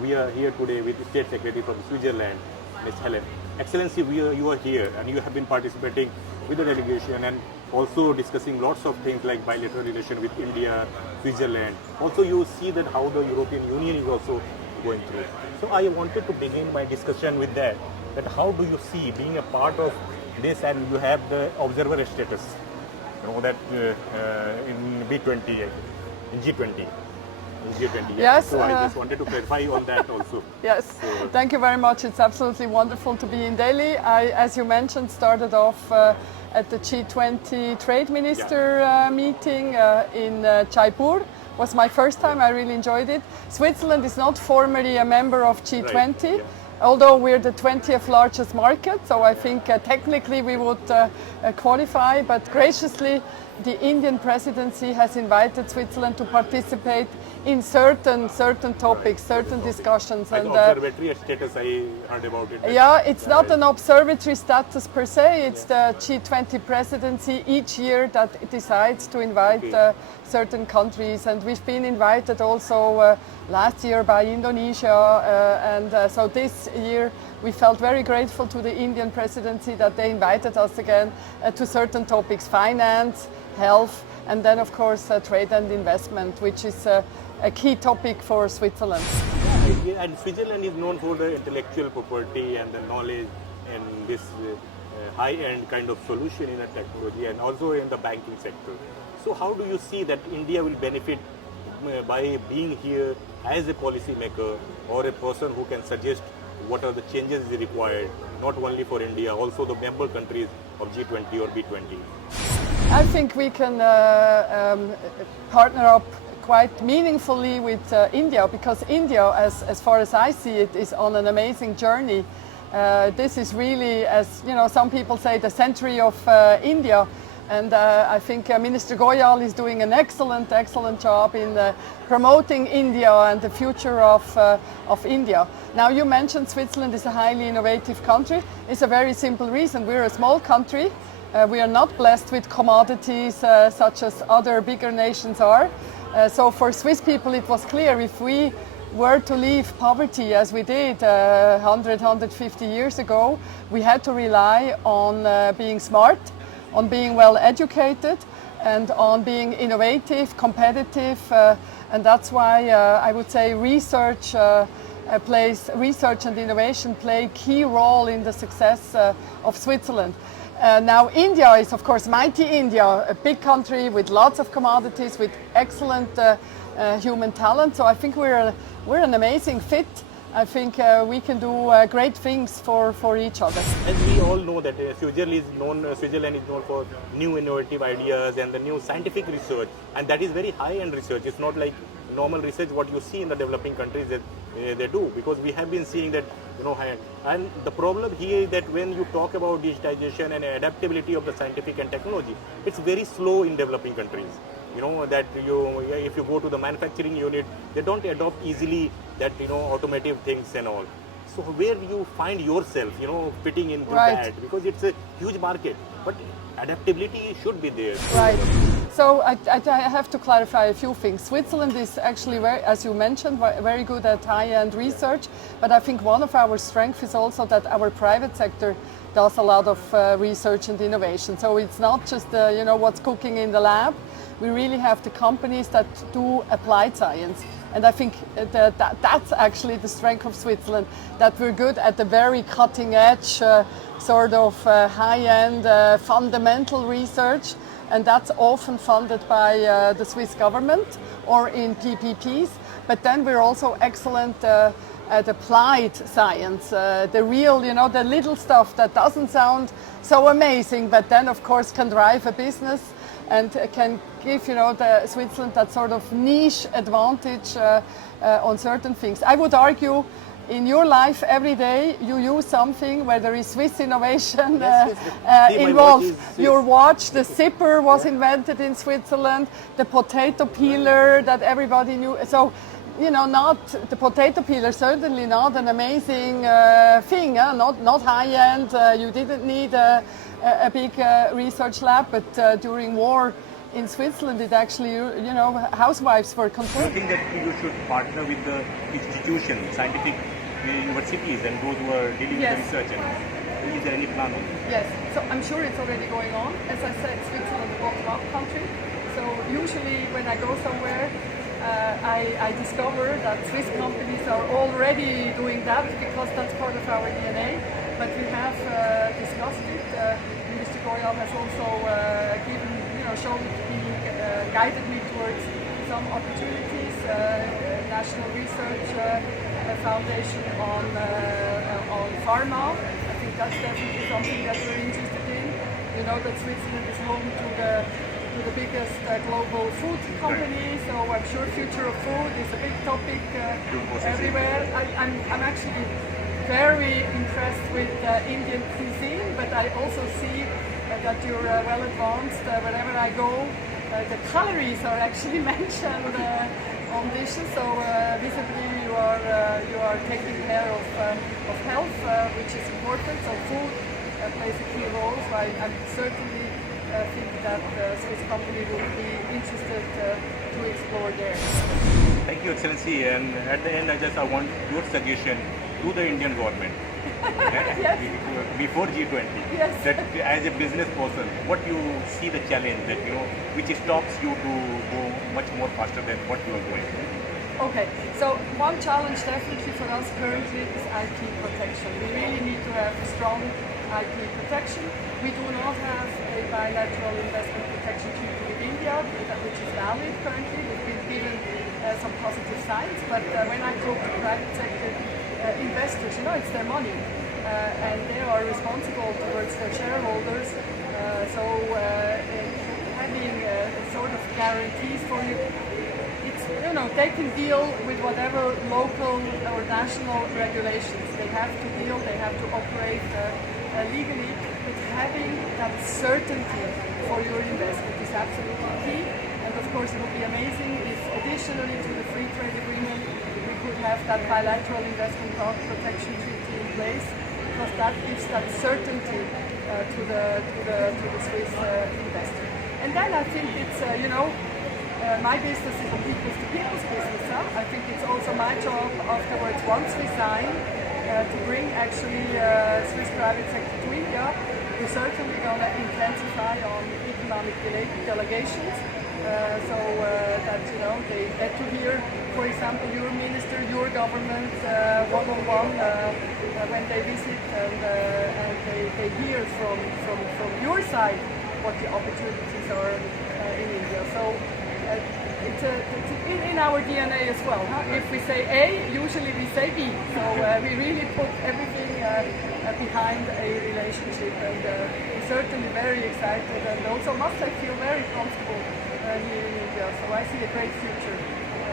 we are here today with the State Secretary from Switzerland, Ms. Helene. Excellency, you are here and you have been participating with the delegation and also discussing lots of things like bilateral relation with India, Switzerland. Also, you see that how the European Union is also going through. So I wanted to begin my discussion with that how do you see being a part of this, and you have the observer status, that in B20, in G20. Yes. So I just wanted to clarify on that also. Yes, so, thank you very much. It's absolutely wonderful to be in Delhi. I, as you mentioned, started off at the G20 Trade Minister meeting in Jaipur. Was my first time. I really enjoyed it. Switzerland is not formally a member of G20. Right. Although we're the 20th largest market, so I think technically we would qualify, but graciously the Indian presidency has invited Switzerland to participate in certain topics, certain discussions. And observatory status, I heard about it. Yeah, it's not an observatory status per se, it's the G20 presidency each year that decides to invite certain countries, and we've been invited also last year by Indonesia, and so this year we felt very grateful to the Indian presidency that they invited us again to certain topics, finance, health, and then of course trade and investment, which is a key topic for Switzerland. Yeah, and Switzerland is known for the intellectual property and the knowledge and this high-end kind of solution in the technology and also in the banking sector. So how do you see that India will benefit by being here as a policy maker or a person who can suggest what are the changes required, not only for India, also the member countries of G20 or B20? I think we can partner up quite meaningfully with India, because India, as far as I see it, is on an amazing journey. This is really, as you know, some people say, the century of India. And I think Minister Goyal is doing an excellent job in promoting India and the future of India. Now, you mentioned Switzerland is a highly innovative country. It's a very simple reason. We're a small country. We are not blessed with commodities such as other bigger nations are. So for Swiss people, it was clear if we were to leave poverty as we did 150 years ago, we had to rely on being smart, on being well educated, and on being innovative, competitive, and that's why I would say research and innovation play a key role in the success of Switzerland. Now India is of course mighty India, a big country with lots of commodities, with excellent human talent, so I think we're an amazing fit. I think we can do great things for each other. As we all know that Switzerland is known for new innovative ideas and the new scientific research, and that is very high-end research. It's not like normal research what you see in the developing countries that they do, because we have been seeing that, and the problem here is that when you talk about digitization and adaptability of the scientific and technology, it's very slow in developing countries. That if you go to the manufacturing unit, they don't adopt easily that automotive things and all. So where do you find yourself fitting into that, because it's a huge market, but adaptability should be there. Right. So I have to clarify a few things. Switzerland is actually, as you mentioned, very good at high-end research, but I think one of our strengths is also that our private sector does a lot of research and innovation. So it's not just what's cooking in the lab. We really have the companies that do applied science. And I think that's actually the strength of Switzerland, that we're good at the very cutting edge, high-end fundamental research. And that's often funded by the Swiss government or in PPPs. But then we're also excellent at applied science, the real, the little stuff that doesn't sound so amazing, but then of course can drive a business and can give the Switzerland that sort of niche advantage on certain things. I would argue in your life every day you use something where there is Swiss innovation involved. Your watch, the zipper was invented in Switzerland, the potato peeler that everybody knew. So not the potato peeler, certainly not an amazing thing, not high end. You didn't need a big research lab, but during war, in Switzerland, it actually, you know, housewives were Do you concerned. think that you should partner with the institutions, scientific universities, and those who are dealing Yes. with the research? And is there any plan on this? Yes, so I'm sure it's already going on. As I said, Switzerland is a bottom-up country. So usually when I go somewhere, I discover that Swiss companies are already doing that because that's part of our DNA. But we have discussed it. Minister Goyal has also given, you know, shown me, guided me towards some opportunities. National Research Foundation on pharma. I think that's definitely something that we're interested in. You know that Switzerland is home to the biggest global food company, so I'm sure future of food is a big topic everywhere. I'm actually very impressed with Indian cuisine, but I also see that you're well advanced. Wherever I go, the calories are actually mentioned on dishes, so visibly you are taking care of health, which is important. So food plays a key role. So I certainly think that Swiss company will be interested to explore there. Thank you, Excellency. And at the end, I want your suggestion to the Indian government Yes. before G20. Yes. That as a business person, what you see the challenge that which stops you to go much more faster than what you are going. Okay, so one challenge definitely for us currently is IP protection. We really need to have strong IP protection. We do not have a bilateral investment protection treaty with India, which is valid currently. We've been given some positive signs, but when I talk to private sector investors, you know, it's their money, and they are responsible towards their shareholders. So having sort of guarantees for you, it's, you know, they can deal with whatever local or national regulations. They have to deal, they have to operate legally, but having that certainty for your investment is absolutely key. And of course it would be amazing if additionally to the free trade agreement we could have that bilateral investment protection treaty in place, because that gives that certainty to the Swiss investor. And then I think it's, you know, my business is a people's business. I think it's also my job afterwards, once we sign, to bring actually Swiss private sector to India. We're certainly going to intensify on economic delegations, so that, you know, they get to hear, for example, your minister, your government, one-on-one when they visit, and they hear from your side what the opportunities are in India. So it's in our DNA as well. Huh? If we say A, usually we say B. So we really put everything behind a relationship, and we're certainly very excited, and also must I feel very comfortable here in India. So I see a great future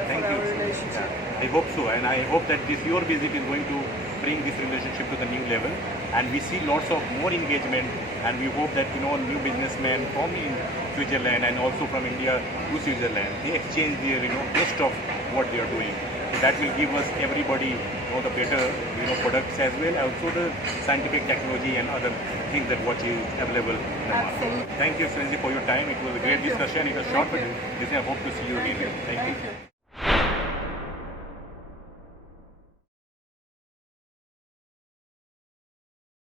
for our relationship. I hope so, and I hope that your visit is going to bring this relationship to the new level, and we see lots of more engagement, and we hope that new businessmen from in Switzerland and also from India to Switzerland, they exchange their best of what they are doing. So that will give us everybody the better products as well, also the scientific technology and other things that what is available in the market. Absolutely. Thank you, Excellency, for your time. It was a great discussion. It was short, but I hope to see you again. Thank you.